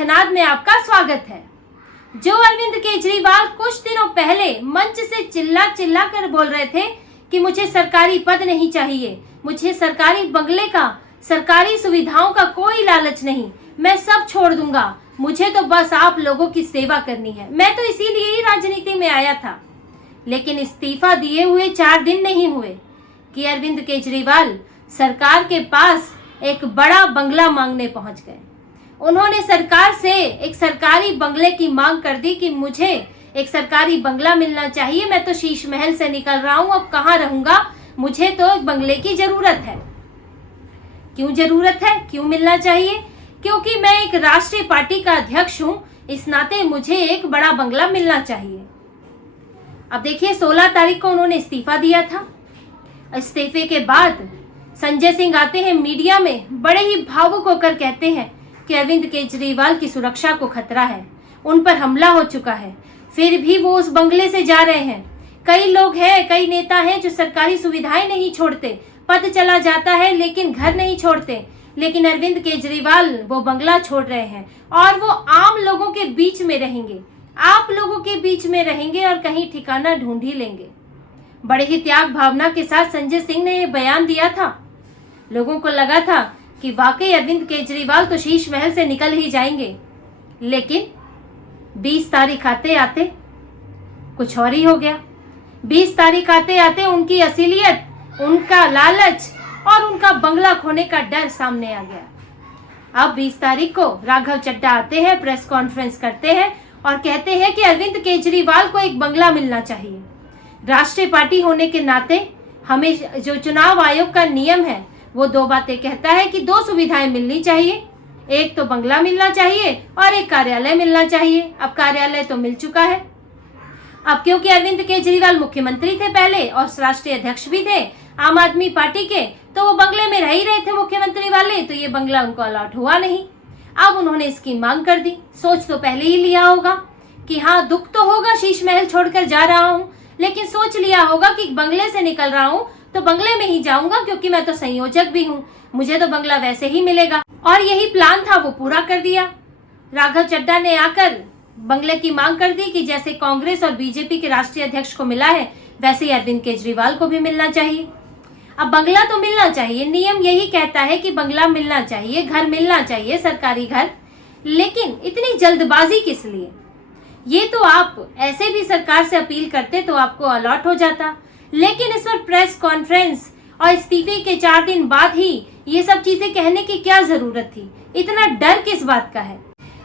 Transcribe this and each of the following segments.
आंखनाद में आपका स्वागत है। जो अरविंद केजरीवाल कुछ दिनों पहले मंच से चिल्ला चिल्ला कर बोल रहे थे कि मुझे सरकारी पद नहीं चाहिए, मुझे सरकारी बंगले का, सरकारी सुविधाओं का कोई लालच नहीं, मैं सब छोड़ दूंगा, मुझे तो बस आप लोगों की सेवा करनी है, मैं तो इसीलिए ही राजनीति में आया था। लेकिन इस्तीफा दिए हुए 4 दिन नहीं हुए कि अरविंद केजरीवाल सरकार के पास एक बड़ा बंगला मांगने पहुंच गए। उन्होंने सरकार से एक सरकारी बंगले की मांग कर दी कि मुझे एक सरकारी बंगला मिलना चाहिए, मैं तो शीश महल से निकल रहा हूं, अब कहाँ रहूंगा, मुझे तो एक बंगले की जरूरत है। क्यों जरूरत है, क्यों मिलना चाहिए? क्योंकि मैं एक राष्ट्रीय पार्टी का अध्यक्ष हूं, इस नाते मुझे एक बड़ा बंगला मिलना चाहिए। अब देखिए 16 तारीख को उन्होंने इस्तीफा दिया था। इस्तीफे के बाद संजय सिंह आते हैं मीडिया में, बड़े ही भावुक होकर कहते हैं कि अरविंद केजरीवाल की सुरक्षा को खतरा है, उन पर हमला हो चुका है, फिर भी वो उस बंगले से जा रहे हैं। कई लोग हैं, कई नेता हैं जो सरकारी सुविधाएं नहीं छोड़ते, पद चला जाता है लेकिन घर नहीं छोड़ते, लेकिन अरविंद केजरीवाल वो बंगला छोड़ रहे हैं और वो आम लोगों के बीच में रहेंगे, आप लोगों के बीच में रहेंगे और कहीं ठिकाना ढूंढ ही लेंगे। बड़े ही त्याग भावना के साथ संजय सिंह ने ये बयान दिया था। लोगों को लगा था कि वाकई अरविंद केजरीवाल तो शीश महल से निकल ही जाएंगे, लेकिन 20 तारीख आते आते कुछ और ही हो गया। 20 तारीख आते आते उनकी असलियत, उनका लालच और उनका बंगला खोने का डर सामने आ गया। अब 20 तारीख को राघव चड्ढा आते हैं, प्रेस कॉन्फ्रेंस करते हैं और कहते हैं कि अरविंद केजरीवाल को एक बंगला मिलना चाहिए। राष्ट्रीय पार्टी होने के नाते हमें जो चुनाव आयोग का नियम है वो 2 बातें कहता है कि 2 सुविधाएं मिलनी चाहिए, एक तो बंगला मिलना चाहिए और एक कार्यालय मिलना चाहिए। अब कार्यालय तो मिल चुका है। अब क्योंकि अरविंद केजरीवाल मुख्यमंत्री थे पहले और राष्ट्रीय अध्यक्ष भी थे आम आदमी पार्टी के, तो वो बंगले में रह ही रहे थे मुख्यमंत्री वाले, तो ये बंगला उनको अलॉट हुआ नहीं। अब उन्होंने इसकी मांग कर दी। सोच तो पहले ही लिया होगा कि हाँ दुख तो होगा, शीश महल छोड़कर जा रहा हूँ, लेकिन सोच लिया होगा कि बंगले से निकल रहा हूँ तो बंगले में ही जाऊंगा क्योंकि मैं तो संयोजक भी हूँ, मुझे तो बंगला वैसे ही मिलेगा। और यही प्लान था, वो पूरा कर दिया। राघव चड्ढा ने आकर बंगले की मांग कर दी कि जैसे कांग्रेस और बीजेपी के राष्ट्रीय अध्यक्ष को मिला है वैसे ही अरविंद केजरीवाल को भी मिलना चाहिए। अब बंगला तो मिलना चाहिए, नियम यही कहता है कि बंगला मिलना चाहिए, घर मिलना चाहिए, सरकारी घर, लेकिन इतनी जल्दबाजी किस लिए? ये तो आप ऐसे भी सरकार से अपील करते तो आपको अलॉट हो जाता, लेकिन इस पर प्रेस कॉन्फ्रेंस और इस्तीफे के 4 दिन बाद ही ये सब चीजें कहने की क्या जरूरत थी? इतना डर किस बात का है?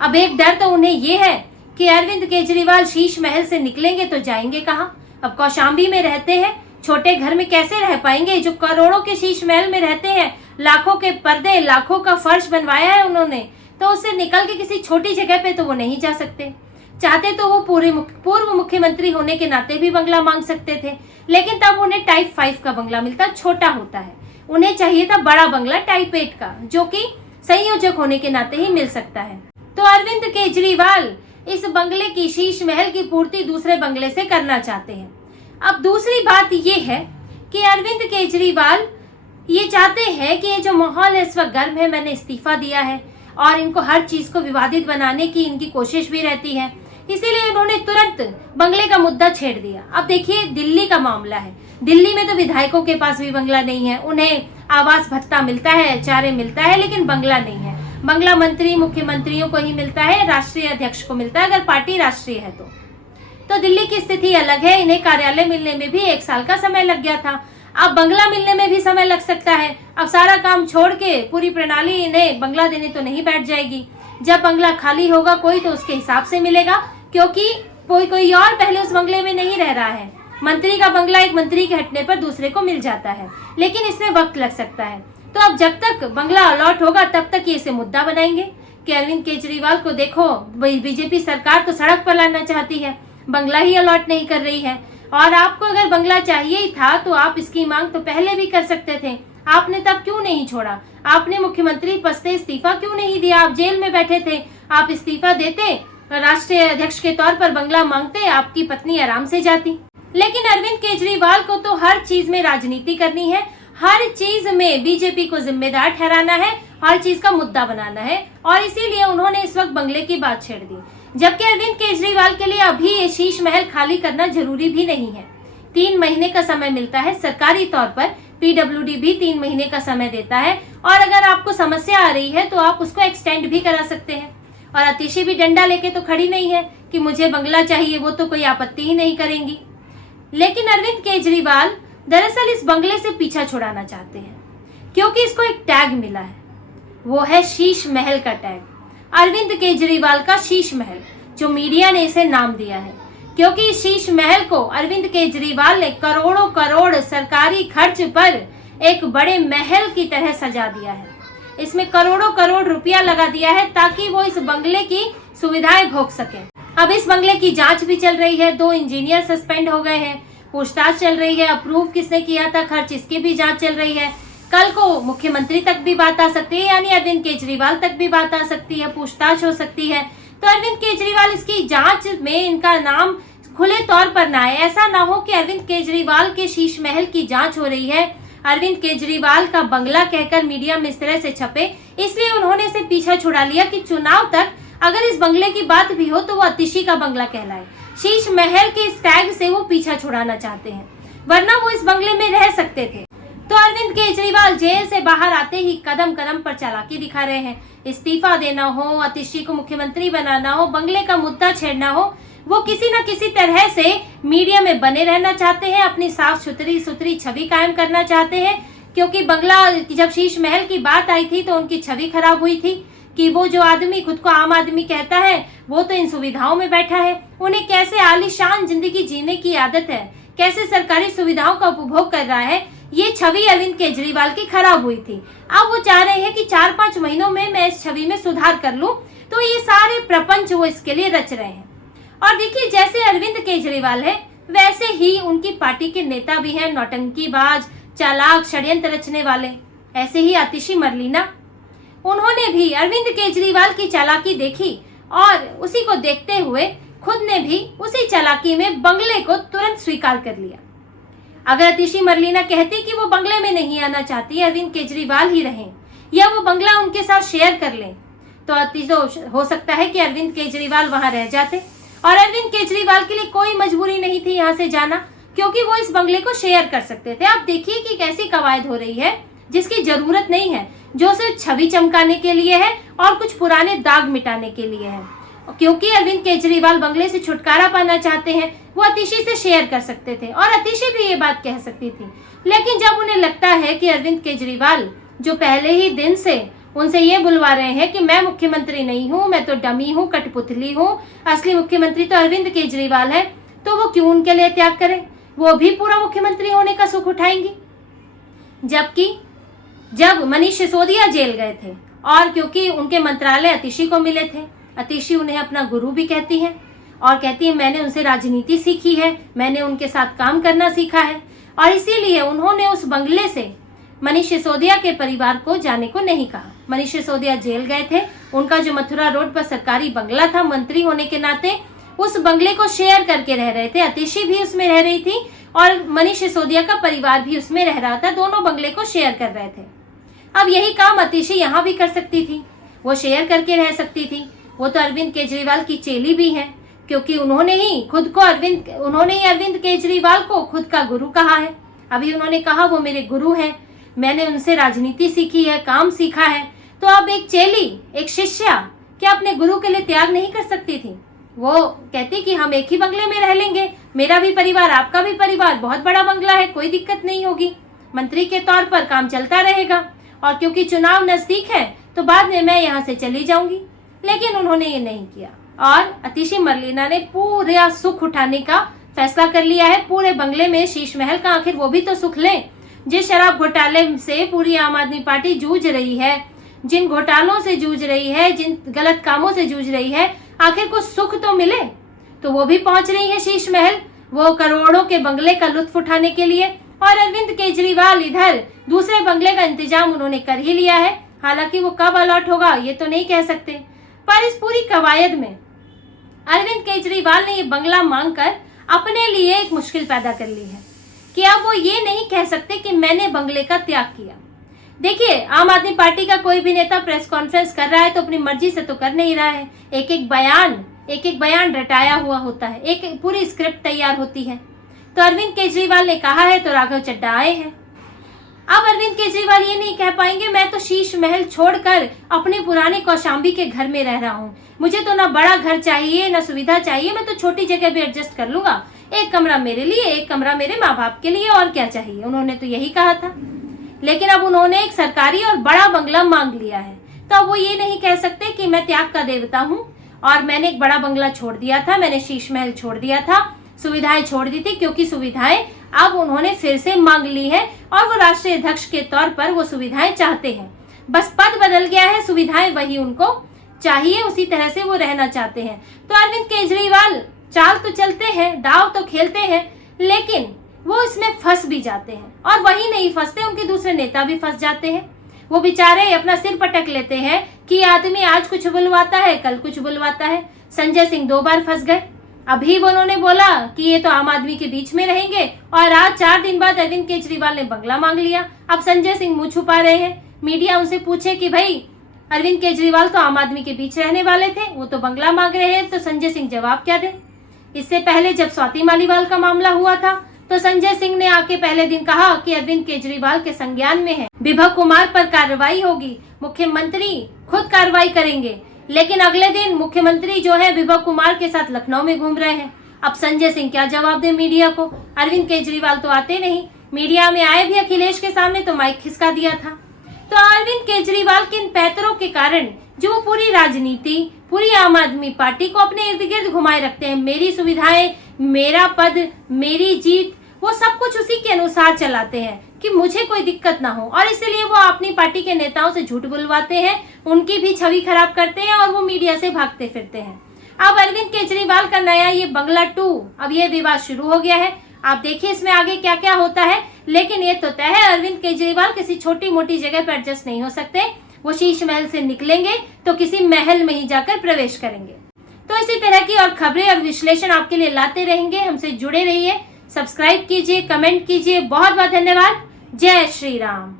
अब एक डर तो उन्हें ये है कि अरविंद केजरीवाल शीश महल से निकलेंगे तो जाएंगे कहाँ? अब कौशाम्बी में रहते हैं, छोटे घर में कैसे रह पाएंगे? जो करोड़ों के शीश महल में रहते हैं, लाखों के पर्दे, लाखों का फर्श बनवाया है उन्होंने, तो उससे निकल के किसी छोटी जगह पे तो वो नहीं जा सकते। चाहते तो वो पूर्व मुख्यमंत्री होने के नाते भी बंगला मांग सकते थे, लेकिन तब उन्हें टाइप 5 का बंगला मिलता, छोटा होता है। उन्हें चाहिए था बड़ा बंगला टाइप 8 का, जो कि संयोजक होने के नाते ही मिल सकता है। तो अरविंद केजरीवाल इस बंगले की, शीश महल की पूर्ति दूसरे बंगले से करना चाहते हैं। अब दूसरी बात ये है कि अरविंद केजरीवाल ये चाहते हैं कि ये जो माहौल है इस वक्त गर्म है, मैंने इस्तीफा दिया है और इनको हर चीज को विवादित बनाने की इनकी कोशिश भी रहती है, इसीलिए उन्होंने तुरंत बंगले का मुद्दा छेड़ दिया। अब देखिए दिल्ली का मामला है, दिल्ली में तो विधायकों के पास भी बंगला नहीं है, उन्हें आवास भत्ता मिलता है, चारे मिलता है, लेकिन बंगला नहीं है। बंगला मंत्री मुख्यमंत्रियों को ही मिलता है, राष्ट्रीय अध्यक्ष को मिलता है अगर पार्टी राष्ट्रीय है तो दिल्ली की स्थिति अलग है। इन्हें कार्यालय मिलने में भी 1 साल का समय लग गया था, अब बंगला मिलने में भी समय लग सकता है। अब सारा काम छोड़ के पूरी प्रणाली इन्हें बंगला देने तो नहीं बैठ जाएगी। जब बंगला खाली होगा कोई तो उसके हिसाब से मिलेगा, क्योंकि कोई और पहले उस बंगले में नहीं रह रहा है। मंत्री का बंगला एक मंत्री के हटने पर दूसरे को मिल जाता है, लेकिन इसमें वक्त लग सकता है। तो अब जब तक बंगला अलॉट होगा तब तक ये इसे मुद्दा बनाएंगे कि अरविंद केजरीवाल को देखो, बीजेपी सरकार तो सड़क पर लाना चाहती है, बंगला ही अलॉट नहीं कर रही है। और आपको अगर बंगला चाहिए ही था तो आप इसकी मांग तो पहले भी कर सकते थे, आपने तब क्यों नहीं छोड़ा? आपने मुख्यमंत्री पद से इस्तीफा क्यों नहीं दिया? आप जेल में बैठे थे, आप इस्तीफा देते, राष्ट्रीय अध्यक्ष के तौर पर बंगला मांगते, आपकी पत्नी आराम से जाती। लेकिन अरविंद केजरीवाल को तो हर चीज में राजनीति करनी है, हर चीज में बीजेपी को जिम्मेदार ठहराना है हर चीज का मुद्दा बनाना है, और इसीलिए उन्होंने इस वक्त बंगले की बात छेड़ दी। जबकि अरविंद केजरीवाल के लिए अभी ये शीश महल खाली करना जरूरी भी नहीं है। 3 महीने का समय मिलता है सरकारी तौर पर, पीडब्ल्यूडी भी 3 महीने का समय देता है, और अगर आपको समस्या आ रही है तो आप उसको एक्सटेंड भी करा सकते हैं। और अतिशी भी डंडा लेके तो खड़ी नहीं है कि मुझे बंगला चाहिए, वो तो कोई आपत्ति ही नहीं करेंगी। लेकिन अरविंद केजरीवाल दरअसल इस बंगले से पीछा छुड़ाना चाहते हैं, क्योंकि इसको एक टैग मिला है, वो है शीश महल का टैग, अरविंद केजरीवाल का शीश महल, जो मीडिया ने इसे नाम दिया है। क्योंकि इस शीश महल को अरविंद केजरीवाल ने करोड़ों करोड़ सरकारी खर्च पर एक बड़े महल की तरह सजा दिया है। इसमें करोड़ों करोड़ रुपया लगा दिया है ताकि वो इस बंगले की सुविधाएं भोग सके। अब इस बंगले की जांच भी चल रही है, 2 इंजीनियर सस्पेंड हो गए हैं, पूछताछ चल रही है, अप्रूव किसने किया था खर्च, इसकी भी जांच चल रही है। कल को मुख्यमंत्री तक भी बात आ सकती है, यानी अरविंद केजरीवाल तक भी बात आ सकती है, पूछताछ हो सकती है। तो अरविंद केजरीवाल इसकी जांच में इनका नाम खुले तौर पर ना आए। ऐसा ना हो कि अरविंद केजरीवाल के शीश महल की जांच हो रही है, अरविंद केजरीवाल का बंगला कहकर मीडिया में इस तरह से छपे। इसलिए उन्होंने इसे पीछा छुड़ा लिया कि चुनाव तक अगर इस बंगले की बात भी हो तो वो अतिशी का बंगला कहलाए। शीश महल के इस टैग से वो पीछा छुड़ाना चाहते हैं, वरना वो इस बंगले में रह सकते थे। तो अरविंद केजरीवाल जेल से बाहर आते ही कदम कदम पर चालाकी दिखा रहे हैं। इस्तीफा देना हो, अतिशी को मुख्यमंत्री बनाना हो, बंगले का मुद्दा छेड़ना हो, वो किसी न किसी तरह से मीडिया में बने रहना चाहते हैं, अपनी साफ सुथरी छवि कायम करना चाहते हैं। क्योंकि बंगला, जब शीश महल की बात आई थी तो उनकी छवि खराब हुई थी कि वो जो आदमी खुद को आम आदमी कहता है वो तो इन सुविधाओं में बैठा है, उन्हें कैसे आलीशान जिंदगी जीने की आदत है, कैसे सरकारी सुविधाओं का उपभोग कर रहा है, ये छवि अरविंद केजरीवाल की खराब हुई थी। अब वो चाह रहे हैं कि 4-5 महीनों में मैं इस छवि में सुधार कर लूं, तो ये सारे प्रपंच वो इसके लिए रच रहे हैं। और देखिए, जैसे अरविंद केजरीवाल है वैसे ही उनकी पार्टी के नेता भी हैं, नौटंकीबाज, चालाक, षड्यंत्र रचने वाले। ऐसे ही आतिशी मरलीना, उन्होंने भी अरविंद केजरीवाल की चालाकी देखी और उसी को देखते हुए खुद ने भी उसी चालाकी में बंगले को तुरंत स्वीकार कर लिया। अगर आतिशी मरलीना कहती कि वो बंगले में नहीं आना चाहती, अरविंद केजरीवाल ही रहें या वो बंगला उनके साथ शेयर कर लें, तो हो सकता है कि अरविंद केजरीवाल वहां रह जाते। और अरविंद केजरीवाल के लिए कोई मजबूरी नहीं थी यहाँ से जाना, क्योंकि वो इस बंगले को शेयर कर सकते थे। आप देखिए कि कैसी कवायद हो रही है जिसकी जरूरत नहीं है, जो सिर्फ छवि चमकाने के लिए है और कुछ पुराने दाग मिटाने के लिए है। क्योंकि अरविंद केजरीवाल बंगले से छुटकारा पाना चाहते हैं, वो अतिशी से शेयर कर सकते थे और अतिशी भी ये बात कह सकती थी। लेकिन जब उन्हें लगता है कि अरविंद केजरीवाल, जो पहले ही दिन से उनसे ये बुलवा रहे हैं कि मैं मुख्यमंत्री नहीं हूँ, मैं तो डमी हूँ, कठपुतली हूँ, असली मुख्यमंत्री तो अरविंद केजरीवाल है, तो वो क्यों उनके लिए त्याग करें, वो भी पूरा मुख्यमंत्री होने का सुख उठाएंगी। जबकि जब मनीष सिसोदिया जेल गए थे, और क्योंकि उनके मंत्रालय अतिशी को मिले थे, अतिशी उन्हें अपना गुरु भी कहती है और कहती है मैंने उनसे राजनीति सीखी है, मैंने उनके साथ काम करना सीखा है, और इसीलिए उन्होंने उस बंगले से मनीष सिसोदिया के परिवार को जाने को नहीं कहा। मनीष सिसोदिया जेल गए थे, उनका जो मथुरा रोड पर सरकारी बंगला था, मंत्री होने के नाते उस बंगले को शेयर करके रह रहे थे। अतिशी भी उसमें रह रही थी और मनीष सिसोदिया का परिवार भी उसमें रह रहा था, दोनों बंगले को शेयर कर रहे थे। अब यही काम अतिशी यहाँ भी कर सकती थी, वो शेयर करके रह सकती थी। वो तो अरविंद केजरीवाल की चेली भी है, क्योंकि उन्होंने ही अरविंद केजरीवाल को खुद का गुरु कहा है। अभी उन्होंने कहा वो मेरे गुरु हैं, मैंने उनसे राजनीति सीखी है, काम सीखा है। तो अब एक चेली, एक शिष्या क्या अपने गुरु के लिए त्याग नहीं कर सकती थी? वो कहती कि हम एक ही बंगले में रह लेंगे, मेरा भी परिवार, आपका भी परिवार, बहुत बड़ा बंगला है, कोई दिक्कत नहीं होगी, मंत्री के तौर पर काम चलता रहेगा, और क्योंकि चुनाव नजदीक है तो बाद में मैं यहाँ से चली जाऊंगी। लेकिन उन्होंने ये नहीं किया और अतिशी मरलीना ने पूरा सुख उठाने का फैसला कर लिया है। पूरे बंगले में शीश महल का आखिर वो भी तो सुख लें। जिस शराब घोटाले से पूरी आम आदमी पार्टी जूझ रही है, जिन घोटालों से जूझ रही है, जिन गलत कामों से जूझ रही है, आखिर कुछ सुख तो मिले। तो वो भी पहुंच रही है शीश महल, वो करोड़ों के बंगले का लुत्फ उठाने के लिए। और अरविंद केजरीवाल इधर दूसरे बंगले का इंतजाम उन्होंने कर ही लिया है। हालांकि वो कब अलॉट होगा ये तो नहीं कह सकते, पर इस पूरी कवायद में अरविंद केजरीवाल ने ये बंगला मांगकर अपने लिए एक मुश्किल पैदा कर ली है कि अब वो ये नहीं कह सकते कि मैंने बंगले का त्याग किया। देखिए, आम आदमी पार्टी का कोई भी नेता प्रेस कॉन्फ्रेंस कर रहा है तो अपनी मर्जी से तो कर नहीं रहा है। एक एक बयान रटाया हुआ होता है, एक पूरी स्क्रिप्ट तैयार होती है। तो अरविंद केजरीवाल ने कहा है तो राघव चड्ढा आए हैं। अब अरविंद केजरीवाल ये नहीं कह पाएंगे मैं तो शीश महल छोड़कर अपने पुराने कौशाम्बी के घर में रह रहा हूँ, मुझे तो ना बड़ा घर चाहिए ना सुविधा चाहिए, मैं तो छोटी जगह भी एडजस्ट कर लूंगा, एक कमरा मेरे लिए, एक कमरा मेरे माँ बाप के लिए, और क्या चाहिए। उन्होंने तो यही कहा था। लेकिन अब उन्होंने एक सरकारी और बड़ा बंगला मांग लिया है, तो अब वो ये नहीं कह सकते कि मैं त्याग का देवता हूँ और मैंने एक बड़ा बंगला छोड़ दिया था, मैंने शीश महल छोड़ दिया था, सुविधाएं छोड़ दी थी, क्योंकि सुविधाएं अब उन्होंने फिर से मांग ली है और वो राष्ट्रीय अध्यक्ष के तौर पर वो सुविधाएं चाहते हैं। बस पद बदल गया है, सुविधाएं वही उनको चाहिए, उसी तरह से वो रहना चाहते हैं। तो अरविंद केजरीवाल चाल तो चलते हैं, दाव तो खेलते हैं, लेकिन वो इसमें फंस भी जाते हैं। और वही नहीं फंसते, उनके दूसरे नेता भी फंस जाते हैं। वो बेचारे अपना सिर पटक लेते हैं कि आदमी आज कुछ बुलवाता है, कल कुछ बुलवाता है। संजय सिंह 2 बार फंस गए। अभी उन्होंने बोला कि ये तो आम आदमी के बीच में रहेंगे और आज 4 दिन बाद अरविंद केजरीवाल ने बंगला मांग लिया। अब संजय सिंह मुंह छुपा रहे हैं। मीडिया उनसे पूछे कि भाई अरविंद केजरीवाल तो आम आदमी के बीच रहने वाले थे, वो तो बंगला मांग रहे हैं, तो संजय सिंह जवाब क्या दे। इससे पहले जब स्वाति मालीवाल का मामला हुआ था तो संजय सिंह ने आके पहले दिन कहा कि अरविंद केजरीवाल के संज्ञान में है, विभव कुमार पर कार्रवाई होगी, मुख्यमंत्री खुद कार्रवाई करेंगे। लेकिन अगले दिन मुख्यमंत्री जो है विभव कुमार के साथ लखनऊ में घूम रहे हैं। अब संजय सिंह क्या जवाब दे मीडिया को। अरविंद केजरीवाल तो आते नहीं, मीडिया में आए भी अखिलेश के सामने तो माइक खिसका दिया था। तो अरविंद केजरीवाल के इन पैतरों के कारण जो वो पूरी राजनीति, पूरी आम आदमी पार्टी को अपने इर्द गिर्द घुमाए रखते हैं, मेरी सुविधाएं, मेरा पद, मेरी जीत, वो सब कुछ उसी के अनुसार चलाते हैं कि मुझे कोई दिक्कत ना हो। और इसलिए वो अपनी पार्टी के नेताओं से झूठ बुलवाते हैं, उनकी भी छवि खराब करते हैं और वो मीडिया से भागते फिरते हैं। अब अरविंद केजरीवाल का नया ये बंगला 2, अब ये विवाद शुरू हो गया है। आप देखिए इसमें आगे क्या क्या होता है। लेकिन ये तो तय है, अरविंद केजरीवाल किसी छोटी मोटी जगह पर एडजस्ट नहीं हो सकते। वो शीश महल से निकलेंगे तो किसी महल में ही जाकर प्रवेश करेंगे। तो इसी तरह की और खबरें और विश्लेषण आपके लिए लाते रहेंगे। हमसे जुड़े रहिए, सब्सक्राइब कीजिए, कमेंट कीजिए। बहुत बहुत धन्यवाद। जय श्री राम।